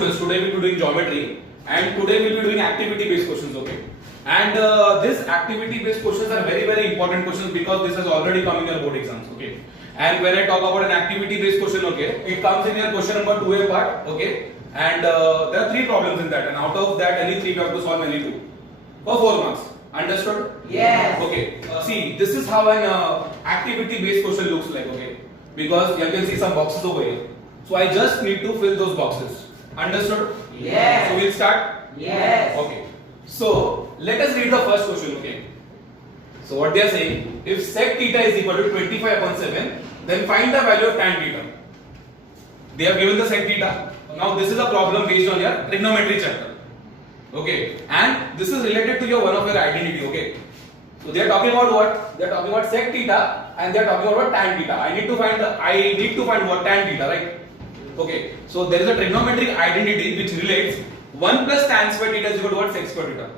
students, today we will be doing geometry and today we will be doing activity based questions, okay? And this activity based questions are very important questions because this has already come in your board exams, okay? And when I talk about an activity based question, okay, it comes in your question number 2A part, okay? And there are 3 problems in that, and out of that any 3 you have to solve any 2 for 4 marks. Understood? Yes. Okay. See, this is how an activity based question looks like, okay? Because you can see some boxes over here. So I just need to fill those boxes. Understood? Yes. So we'll start? Yes. Okay. So let us read the first question, okay? So what they are saying, if sec theta is equal to 25/7, then find the value of tan theta. They have given the sec theta. Now this is a problem based on your trigonometry chapter. Okay, and this is related to your one of your identity, okay? So they are talking about what? They are talking about sec theta and they are talking about tan theta. I need to find what tan theta, right? Okay, so there is a trigonometric identity which relates 1 plus tan square theta is equal to what? Sec square theta.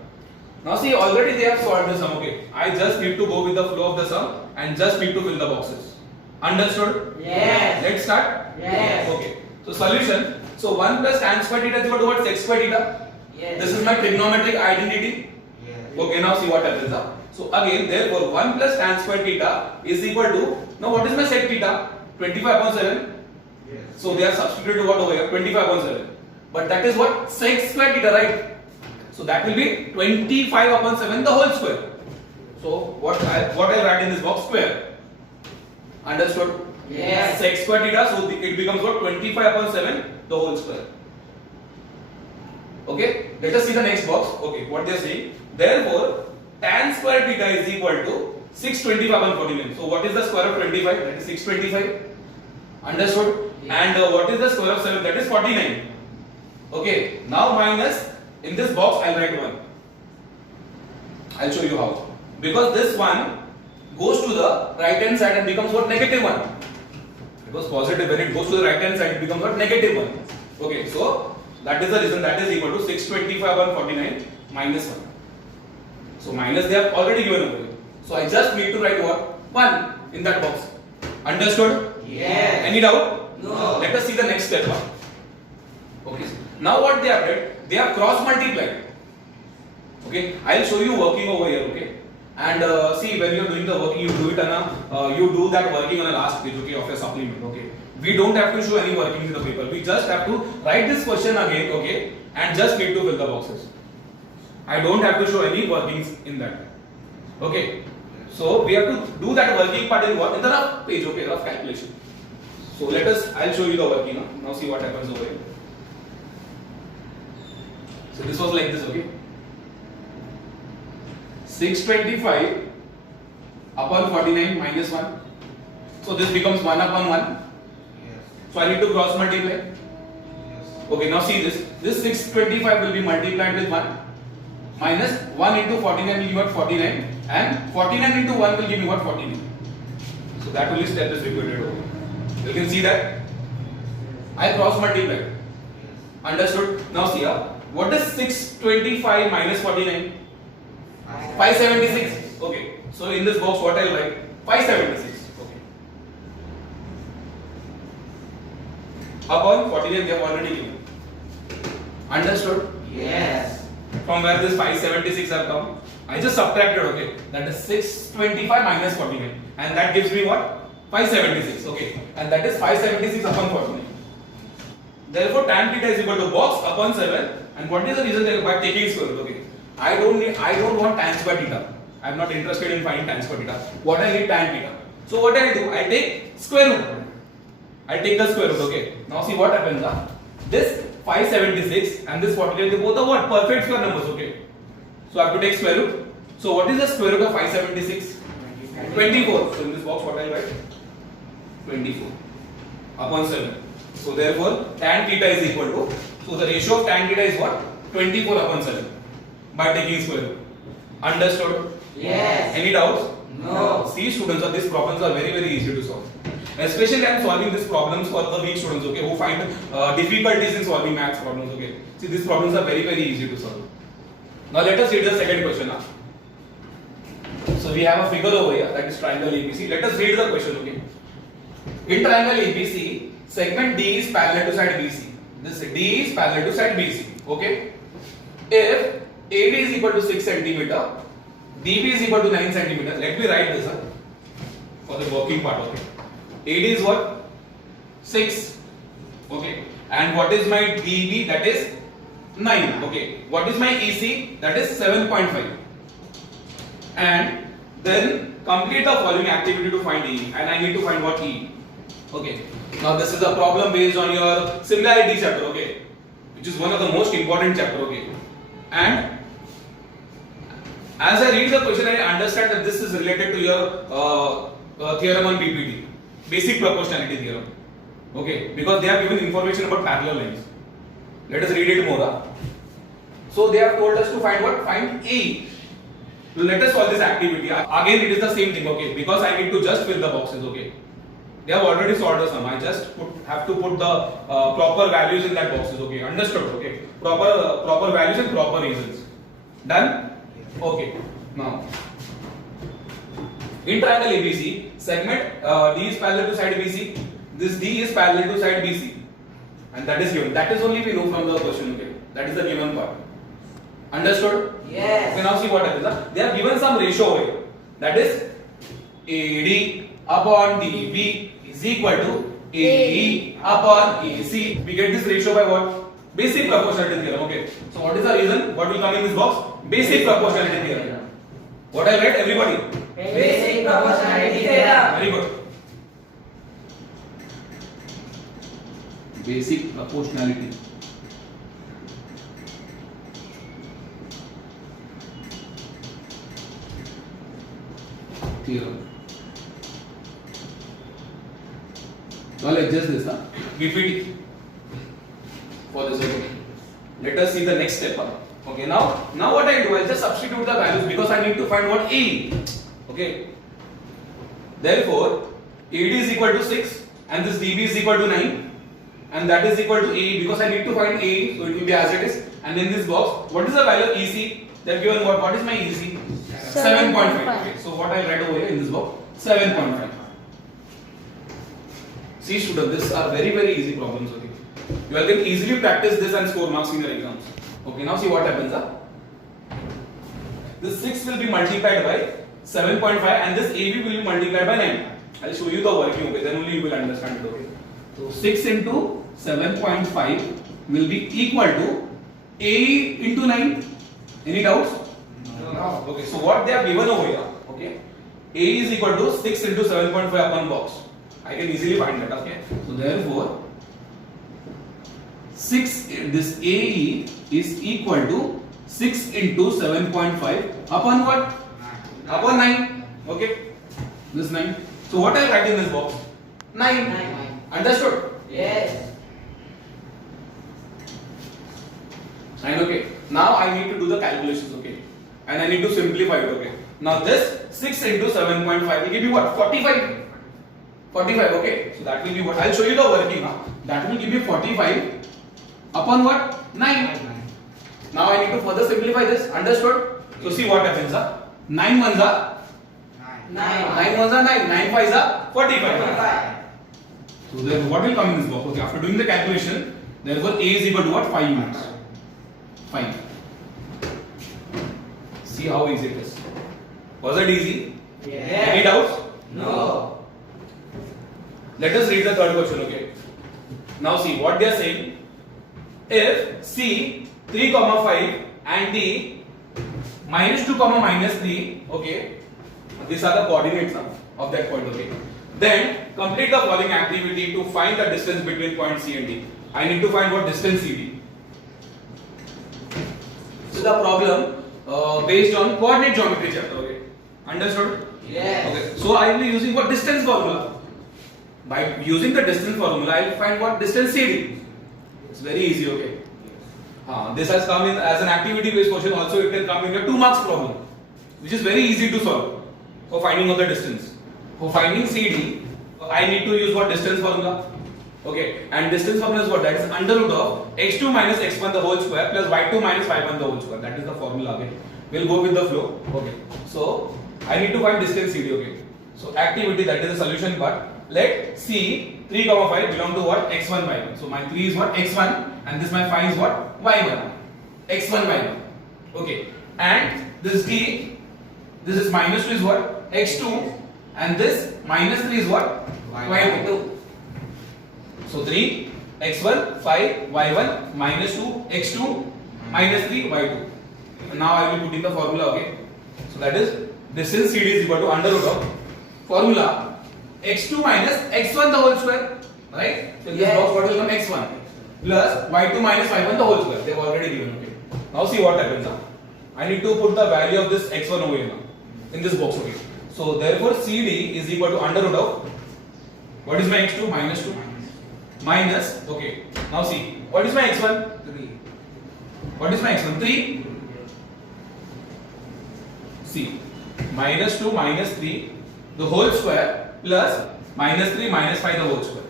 Now see, already they have solved the sum, okay? I just need to go with the flow of the sum and just need to fill the boxes. Understood? Yes. Let's start? Yes. Okay, so solution. So 1 plus tan square theta is equal to what? Sec square theta. Yes. This is my trigonometric identity. Yes. Okay, now see what happens. So again, therefore 1 plus tan square theta is equal to, now what is my sec theta? 25/7. Yes. So they are substituted what over here? 25/7. But that is what? Sec square theta, right? So that will be 25/7 the whole square. So what I write in this box? Square. Understood? Yes. Sec square theta, so it becomes what? 25/7 the whole square. Okay, let us see the next box. Okay, what they are saying, therefore tan square theta is equal to 625/49. So what is the square of 25? That is 625. Understood? Yes. And what is the square of 7? That is 49. Okay, now minus, in this box I'll write 1. I'll show you how. Because this one goes to the right hand side and becomes what? Negative 1. It was positive, when it goes to the right hand side it becomes what? Negative 1. Okay, so that is the reason, that is equal to 625/49 minus 1. So minus they have already given away. So I just need to write what? 1 in that box. Understood? Yes. Any doubt? No. Let us see the next step. Okay. Now what they have done? They have cross multiplied. Okay. I'll show you working over here. Okay. And see, when you are doing the working, you do it on you do that working on the last page, okay, of your supplement. Okay. We don't have to show any workings in the paper. We just have to write this question again, okay, and just need to fill the boxes. I don't have to show any workings in that. Okay. So we have to do that working part in what? In the rough page, okay, rough calculation. So let us, I'll show you the working now. Now see what happens over here. So this was like this, okay. 625 upon 49 minus 1. So this becomes 1 upon 1. So I need to cross multiply. Okay, now see this. This 625 will be multiplied with 1 minus 1 into 49 will give me what? 49, and 49 into 1 will give me what? 49. So that only step is repeated over. You can see that I cross multiplied. Understood? Now see what is 625 minus 49? 576. Okay. So in this box what I'll write? 576. Okay. Upon 49 they have already given. Understood? Yes. From where this 576 have come? I just subtracted, okay. That is 625 minus 49. And that gives me what? 576. Okay. And that is 576 upon 49. Therefore tan theta is equal to box upon 7. And what is the reason by taking square root? Okay. I don't want tan square theta. I am not interested in finding tan square theta. What I need tan theta. So what I do? I take square root. I take the square root. Okay. Now see what happens. This 576 and this 49, they both are what? Perfect square numbers. Okay. So I have to take square root. So what is the square root of 576? 24. So in this box what I write? 24 upon 7. So therefore tan theta is equal to, so the ratio of tan theta is what? 24 upon 7 by taking square root. Understood? Yes. Any doubts? No. See students, these problems are very easy to solve. Especially I am solving these problems for the weak students, okay, who find difficulties in solving maths problems, okay. See, these problems are very easy to solve. Now let us read the second question. So we have a figure over here, that is triangle ABC. Let us read the question, okay. In triangle ABC, segment D is parallel to side BC. this D is parallel to side BC. Okay. If AD is equal to 6 centimeter, DB is equal to 9 centimeter. Let me write this for the working part. Okay. AD is what? 6. Okay. And what is my DB? That is 9. Okay. What is my EC? That is 7.5. And then complete the following activity to find E, and I need to find what E. Okay. Now this is a problem based on your similarity chapter. Okay. Which is one of the most important chapter. Okay. And as I read the question, I understand that this is related to your theorem on BPT, basic proportionality theorem. Okay, because they have given information about parallel lines. Let us read it more. So they have told us to find what? Find A. Let us solve this activity. Again, it is the same thing. Okay, because I need to just fill the boxes. Okay, they have already solved the sum. I just have to put the proper values in that boxes. Okay, understood? Okay, proper values and proper reasons. Done? Okay. Now, in triangle ABC, segment D is parallel to side BC. This D is parallel to side BC, and that is given. That is only we know from the question. Okay, that is the given part. Understood? Yes. Okay. Now see what happens. They have given some ratio over here. That is AD upon DB is equal to AE upon AC. We get this ratio by what? Basic proportionality theorem. Okay. So what is the reason? What will come in this box? Basic proportionality theorem. What I read, everybody? Basic proportionality theorem. Very good. Basic proportionality. Theorem. So I'll adjust this, BPT for this. Okay. Let us see the next step. Okay, now what I do, I just substitute the values because I need to find what A. Okay. Therefore, AD is equal to 6 and this DB is equal to 9 and that is equal to A because I need to find A, so it will be as it is. And in this box, what is the value of EC? They have given what is my EC? 7.5. Okay, so what I write over here in this box? 7.5. See students, these are very easy problems. Okay. You all can easily practice this and score marks in your exams. Okay, now see what happens. This 6 will be multiplied by 7.5 and this AB will be multiplied by 9. I'll show you the working. Okay, then only you will understand it. Okay. So 6 into 7.5 will be equal to A into 9. Any doubts? No. Okay, so what they have given over here, okay, A is equal to 6 into 7.5 upon box. I can easily find that. Okay, so therefore 6, this AE is equal to 6 into 7.5 upon what? Upon 9. Okay, this 9. So what I write in this box? 9. Understood? Yes. 9. Okay. Now I need to do the calculations. Okay, and I need to simplify it. Okay. Now this 6 into 7.5 will give you what? 45. 45. Okay. So that will be what? I'll show you the working now. That will give you 45 upon what? 9. Now I need to further simplify this. Understood? So see what happens. 9 ones are 9 ones are 9. 9 fives are 45. So then what will come in this box? Okay. After doing the calculation, therefore A is equal to what? 5 units. 5. See how easy it is. Was it easy? Yes. Any doubts? No. Let us read the third question. Okay. Now see what they are saying. If C 3, 5 and D minus 2, minus 3, okay, these are the coordinates of that point. Okay, then complete the following activity to find the distance between point C and D. I need to find what distance CD. So the problem based on coordinate geometry chapter. Okay, understood? Yes. Okay, so I will be using what distance formula. By using the distance formula, I will find what distance CD. It's very easy. Okay. This has come in as an activity based question. Also, it can come in a 2 marks problem, which is very easy to solve for finding of the distance. For finding CD, I need to use what distance formula. Okay, and distance formula is what? That is under root of x2 minus x1 the whole square plus y2 minus y1 the whole square. That is the formula. Okay, we'll go with the flow. Okay, so I need to find distance CD. Okay, so activity, that is the solution part. Let C 3, 5 belong to what? X1 y1. So my 3 is what? X1 and this my phi is what? Y1. X1 Y1. Okay. And this D, this is minus 2 is what? X2, and this minus 3 is what? Y2. So 3 X1 5 Y1 minus 2 X2 minus 3 Y2. And now I will put in the formula. Okay. So that is distance CD is equal to under root of formula X2 minus X1 the whole square. Right? So in this Yes. box what will come? X1 plus Y2 minus Y1 the whole square. They have already given. Okay. Now see what happens now. I need to put the value of this X1 over here now in this box. Okay. So therefore CD is equal to under root of what is my X2? Minus 2 minus, okay. Now see, what is my X1? 3. What is my X1? 3. See, minus 2 minus 3 the whole square plus minus 3 minus 5 the whole square.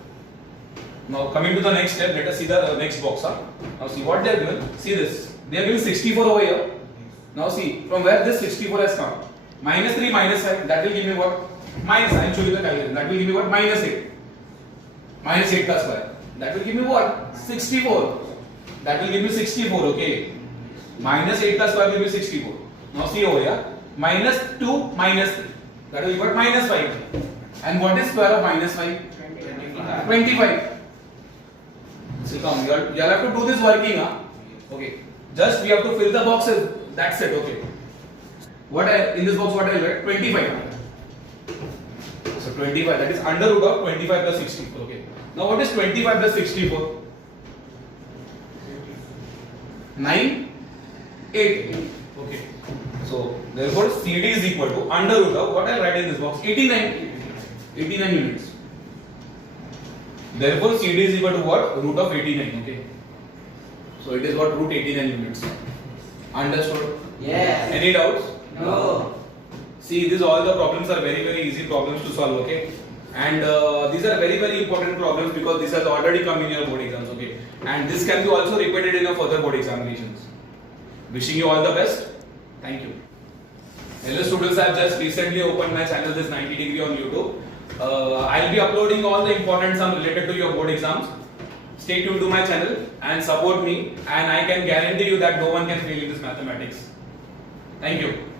Now coming to the next step, let us see the next box. Now see what they are given. See this. They are given 64 over here. Now see, from where this 64 has come? Minus 3 minus 5, that will give me what? Minus, I am showing you the calculation. That will give me what? Minus 8. Minus 8 plus 5. That will give me what? 64. That will give me 64, okay. Minus 8 plus 5 will give me 64. Now see over here. Minus 2 minus 3. That will give what? Minus 5. And what is square of minus 5? 25. See, come, you'll have to do this working, okay. Just we have to fill the boxes. That's it, okay. In this box what I will get? 25. So 25, that is under root of 25 plus 64, okay. Now what is 25 plus 64? 9, 8. Okay. So therefore CD is equal to under root of what I will write in this box? 89. 89 units. Therefore CD is equal to what? Root of 89, okay. So it is what? Root 89 units. Understood? Yes. Any doubts? No. See, these all the problems are very easy problems to solve, okay? And these are very important problems because this has already come in your board exams, okay? And this can be also repeated in your further board examinations. Wishing you all the best. Thank you. Hello students, I have just recently opened my channel, this 90 degree on YouTube. I'll be uploading all the important sums related to your board exams. Stay tuned to my channel and support me, and I can guarantee you that no one can fail in this mathematics. Thank you.